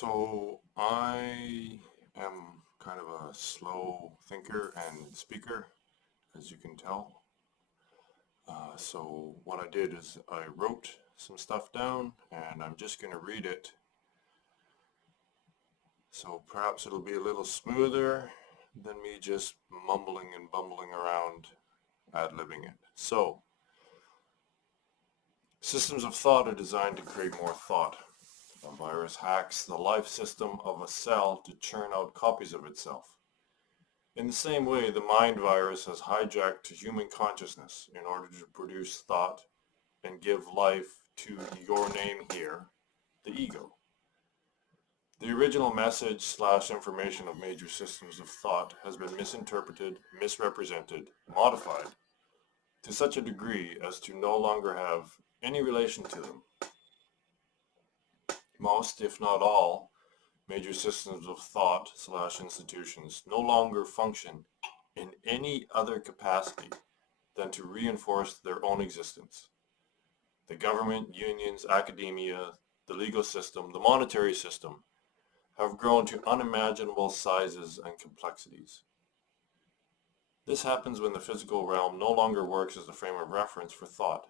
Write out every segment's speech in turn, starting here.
So I am kind of a slow thinker and speaker, as you can tell. So what I did is I wrote some stuff down and I'm just going to read it. So perhaps it'll be a little smoother than me just mumbling and bumbling around ad-libbing it. So, systems of thought are designed to create more thought. A virus hacks the life system of a cell to churn out copies of itself. In the same way, the mind virus has hijacked human consciousness in order to produce thought and give life to your name here, the ego. The original message slash information of major systems of thought has been misinterpreted, misrepresented, modified to such a degree as to no longer have any relation to them. Most, if not all, major systems of thought slash institutions no longer function in any other capacity than to reinforce their own existence. The government, unions, academia, the legal system, the monetary system have grown to unimaginable sizes and complexities. This happens when the physical realm no longer works as a frame of reference for thought.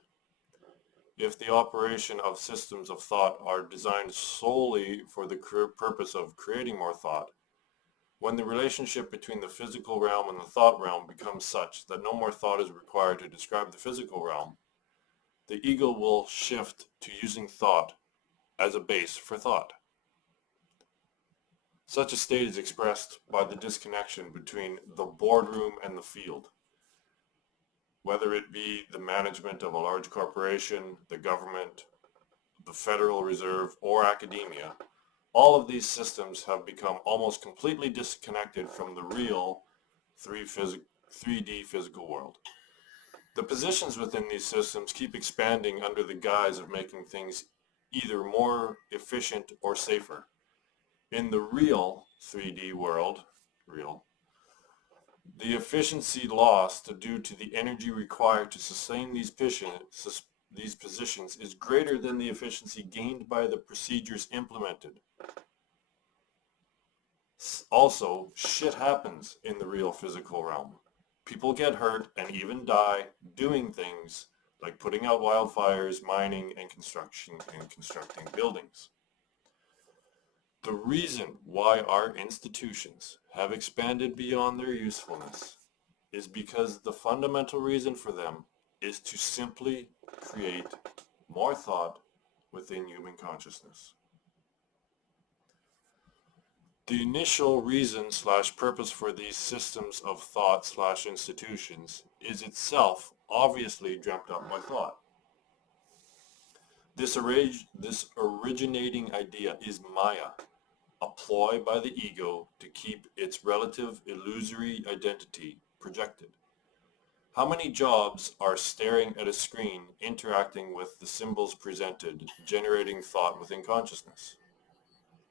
If the operation of systems of thought are designed solely for the purpose of creating more thought, when the relationship between the physical realm and the thought realm becomes such that no more thought is required to describe the physical realm, the ego will shift to using thought as a base for thought. Such a state is expressed by the disconnection between the boardroom and the field. Whether it be the management of a large corporation, the government, the Federal Reserve, or academia, all of these systems have become almost completely disconnected from the real 3D physical world. The positions within these systems keep expanding under the guise of making things either more efficient or safer. In the real 3D world, the efficiency lost due to the energy required to sustain these positions is greater than the efficiency gained by the procedures implemented. Also, shit happens in the real physical realm. People get hurt and even die doing things like putting out wildfires, mining, and constructing buildings. The reason why our institutions have expanded beyond their usefulness is because the fundamental reason for them is to simply create more thought within human consciousness. The initial reason slash purpose for these systems of thought slash institutions is itself obviously dreamt up by thought. This originating idea is Maya, a ploy by the ego to keep its relative illusory identity projected. How many jobs are staring at a screen, interacting with the symbols presented, generating thought within consciousness?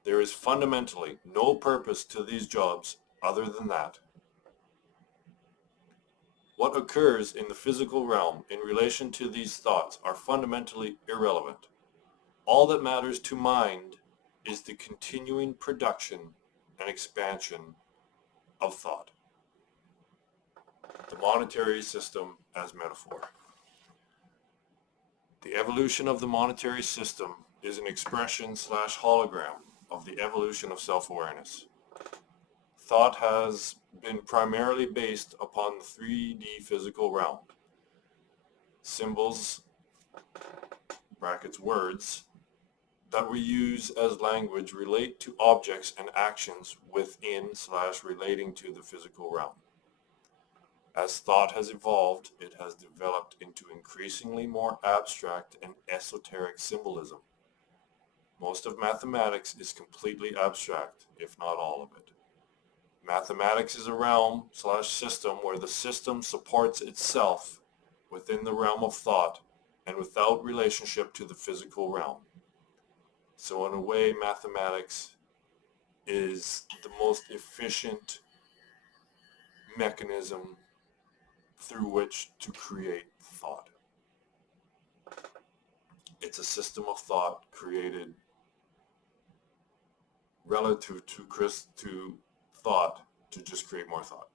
There is fundamentally no purpose to these jobs other than that. What occurs in the physical realm in relation to these thoughts are fundamentally irrelevant. All that matters to mind is the continuing production and expansion of thought. The monetary system as metaphor. The evolution of the monetary system is an expression slash hologram of the evolution of self-awareness. Thought has been primarily based upon the 3D physical realm. Symbols, brackets words, that we use as language relate to objects and actions within slash relating to the physical realm. As thought has evolved, it has developed into increasingly more abstract and esoteric symbolism. Most of mathematics is completely abstract, if not all of it. Mathematics is a realm slash system where the system supports itself within the realm of thought and without relationship to the physical realm. So in a way, mathematics is the most efficient mechanism through which to create thought. It's a system of thought created relative to thought to just create more thought.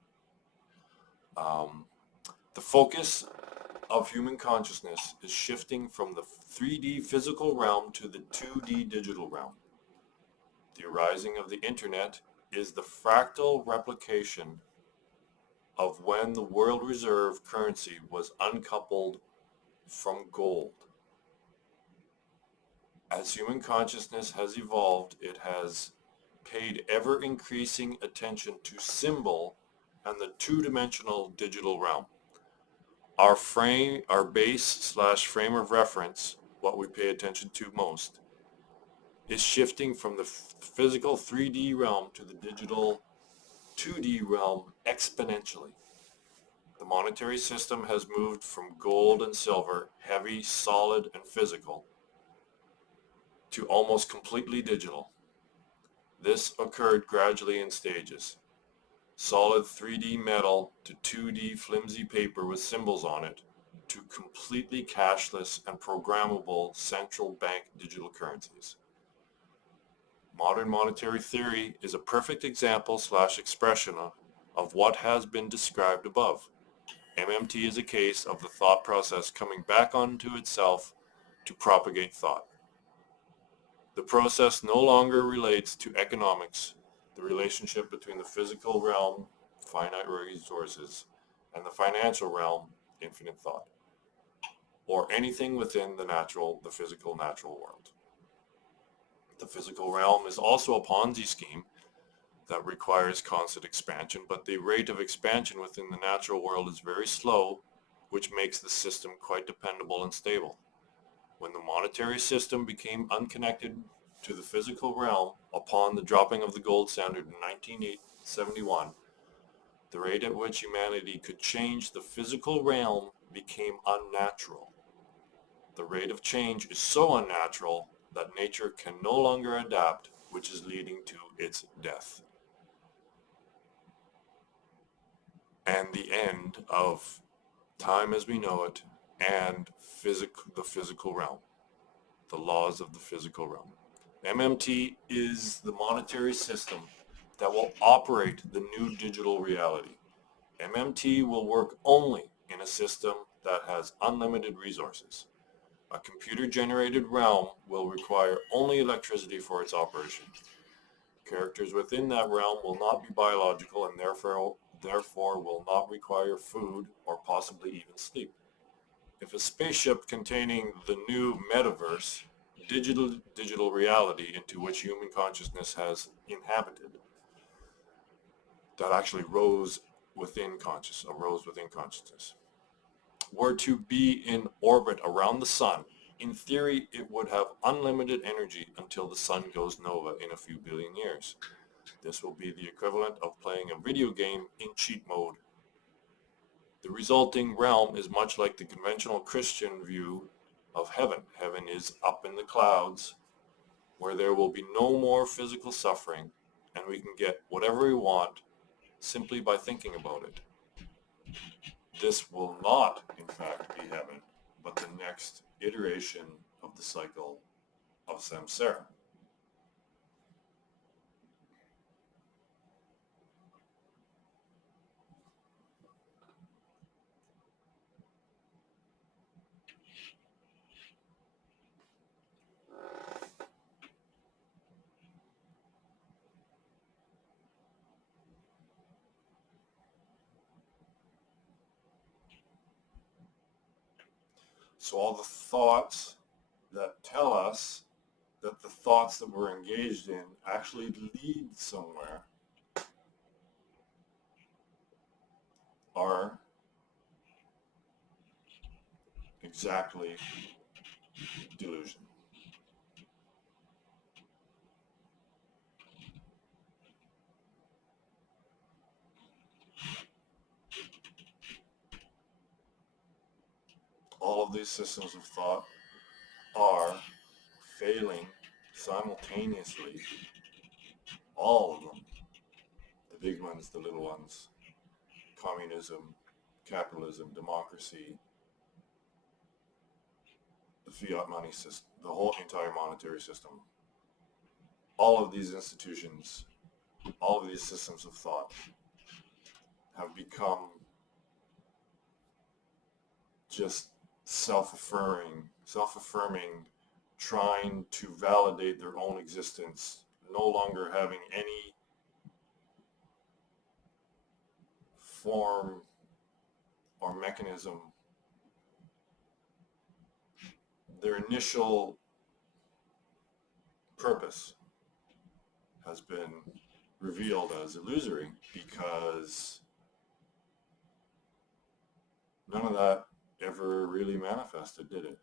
The focus of human consciousness is shifting from the 3D physical realm to the 2D digital realm. The arising of the internet is the fractal replication of when the world reserve currency was uncoupled from gold. As human consciousness has evolved, it has paid ever increasing attention to symbol and the two-dimensional digital realm. Our base/frame of reference, what we pay attention to most, is shifting from the physical 3D realm to the digital 2D realm exponentially. The monetary system has moved from gold and silver, heavy, solid, and physical, to almost completely digital. This occurred gradually in stages. Solid 3D metal to 2D flimsy paper with symbols on it, to completely cashless and programmable central bank digital currencies. Modern monetary theory is a perfect example/expression of what has been described above. MMT is a case of the thought process coming back onto itself to propagate thought. The process no longer relates to economics, the relationship between the physical realm, finite resources, and the financial realm, infinite thought, or anything within the physical natural world. The physical realm is also a Ponzi scheme that requires constant expansion, but the rate of expansion within the natural world is very slow, which makes the system quite dependable and stable. When the monetary system became unconnected to the physical realm upon the dropping of the gold standard in 1971, the rate at which humanity could change the physical realm became unnatural. The rate of change is so unnatural that nature can no longer adapt, which is leading to its death. And the end of time as we know it and the physical realm, the laws of the physical realm. MMT is the monetary system that will operate the new digital reality. MMT will work only in a system that has unlimited resources. A computer-generated realm will require only electricity for its operation. Characters within that realm will not be biological and therefore will not require food or possibly even sleep. If a spaceship containing the new metaverse, digital reality into which human consciousness has inhabited, that actually rose within consciousness, were to be in orbit around the sun, in theory it would have unlimited energy until the sun goes nova in a few billion years. This will be the equivalent of playing a video game in cheat mode. The resulting realm is much like the conventional Christian view of heaven. Heaven is up in the clouds, where there will be no more physical suffering, and we can get whatever we want simply by thinking about it. This will not, in fact, be heaven, but the next iteration of the cycle of samsara. So all the thoughts that tell us that the thoughts that we're engaged in actually lead somewhere are exactly delusion. All of these systems of thought are failing simultaneously, all of them, the big ones, the little ones, communism, capitalism, democracy, the fiat money system, the whole entire monetary system. all of these institutions, all of these systems of thought have become just self-affirming, trying to validate their own existence, no longer having any form or mechanism. Their initial purpose has been revealed as illusory because none of that ever really manifested, did it?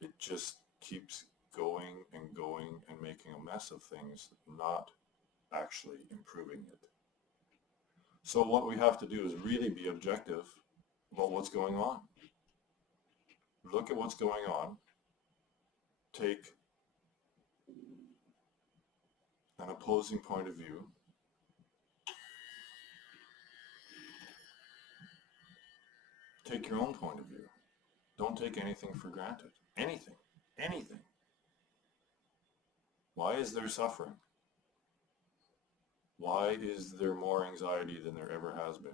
It just keeps going and going and making a mess of things, not actually improving it. So what we have to do is really be objective about what's going on. Look at what's going on. Take an opposing point of view. Take your own point of view. Don't take anything for granted. Anything. Anything. Why is there suffering? Why is there more anxiety than there ever has been?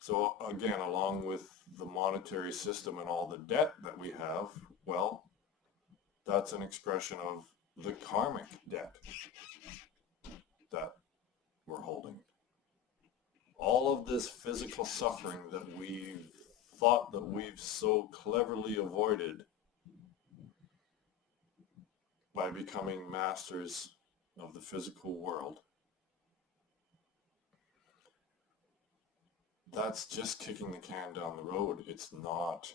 So again, along with the monetary system and all the debt that we have, well, that's an expression of the karmic debt that we're holding. All of this physical suffering that we've thought that we've so cleverly avoided by becoming masters of the physical world, that's just kicking the can down the road. It's not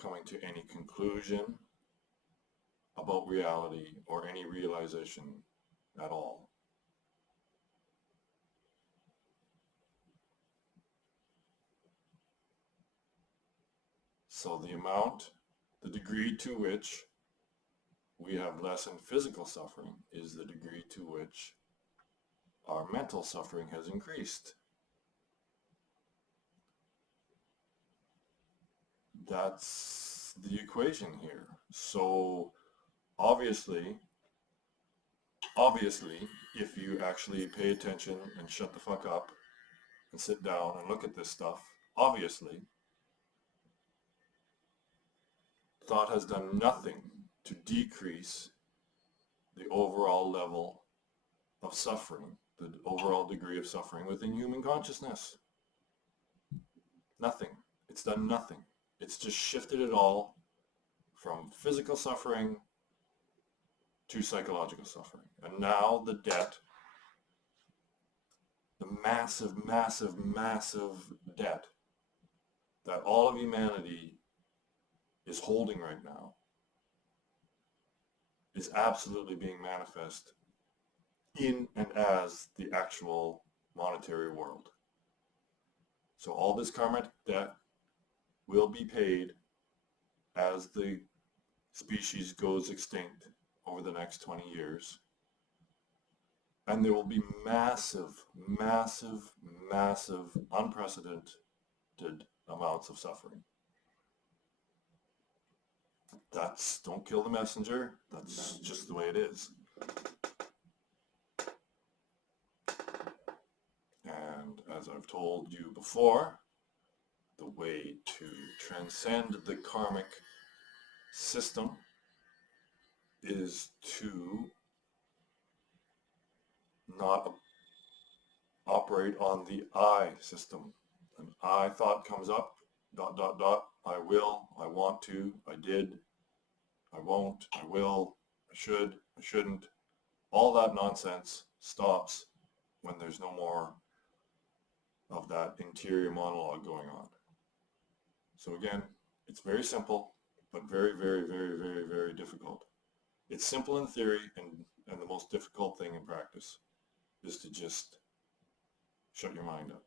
coming to any conclusion about reality or any realization at all. So the degree to which we have lessened physical suffering is the degree to which our mental suffering has increased. That's the equation here. So obviously, if you actually pay attention and shut the fuck up and sit down and look at this stuff, obviously, thought has done nothing to decrease the overall level of suffering, the overall degree of suffering within human consciousness. Nothing. It's done nothing. It's just shifted it all from physical suffering to psychological suffering. And now the debt, the massive, massive, massive debt that all of humanity is holding right now is absolutely being manifest in and as the actual monetary world. So all this karmic debt will be paid as the species goes extinct over the next 20 years. And there will be massive, massive, massive, unprecedented amounts of suffering. Don't kill the messenger. That's just the way it is. And as I've told you before, the way to transcend the karmic system is to not operate on the I system. An I thought comes up, ... I will, I want to, I did, I won't, I will, I should, I shouldn't. All that nonsense stops when there's no more of that interior monologue going on. So again, it's very simple, but very, very, very, very, very difficult. It's simple in theory, and the most difficult thing in practice is to just shut your mind up.